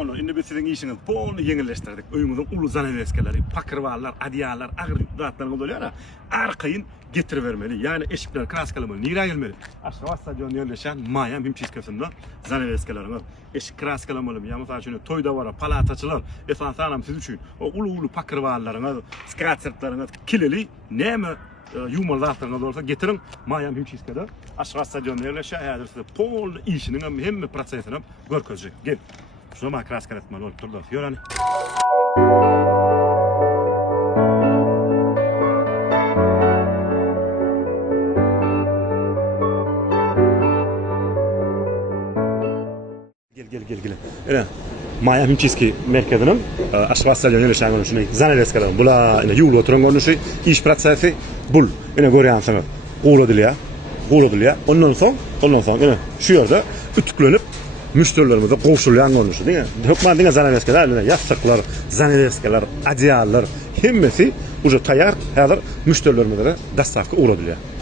onu. Indi biz sizin işiniz polnu yengilleştirdik. Öýümüziň ulu zaneweskeleri, pakyrwallar, adyalar, agyr zatlaryny bolýar. Arkayın getirivermeli. Yani eşikler kraskalamaly. Nira gelmeli. Aşgabat stadion yerleşen Mayam Himçiskasında zaneweskelerini eşik kraskalamaly. Ya mesela şöyle toyda var, palataçılar, esasanam siz üçin. O ulu pakyrwallaryňyz, skratsertlaryňyz kileli näme yumal zatlaryňyz bolsa getirin Mayam Himçiskada. Aşgabat stadion yerleşen häzir size polnu işiniň hem prosesini görkezjek. Gel. Şoma kraskalatmaly bolup turdy. Ýörani. Gel. Ene Mayam Himçiski merkezinin Aşgabat stadionu ýerleşen görnüşi, zaneweskelerim. Bula ene ýuwul oturan görnüşi, iş prosesi bul. Ene görýänsiňiz. Gowladylýar. Ondan soň ene şu ýerde ütüklenip müşterilerimize goşulýan görnüşi, diňe. Hökman diňe zaneweskeler, ene ýasaklar, zaneweskeler, adyalar hemmesi uje taýýar, häzir müşterilerimize dastavka uğradylýar.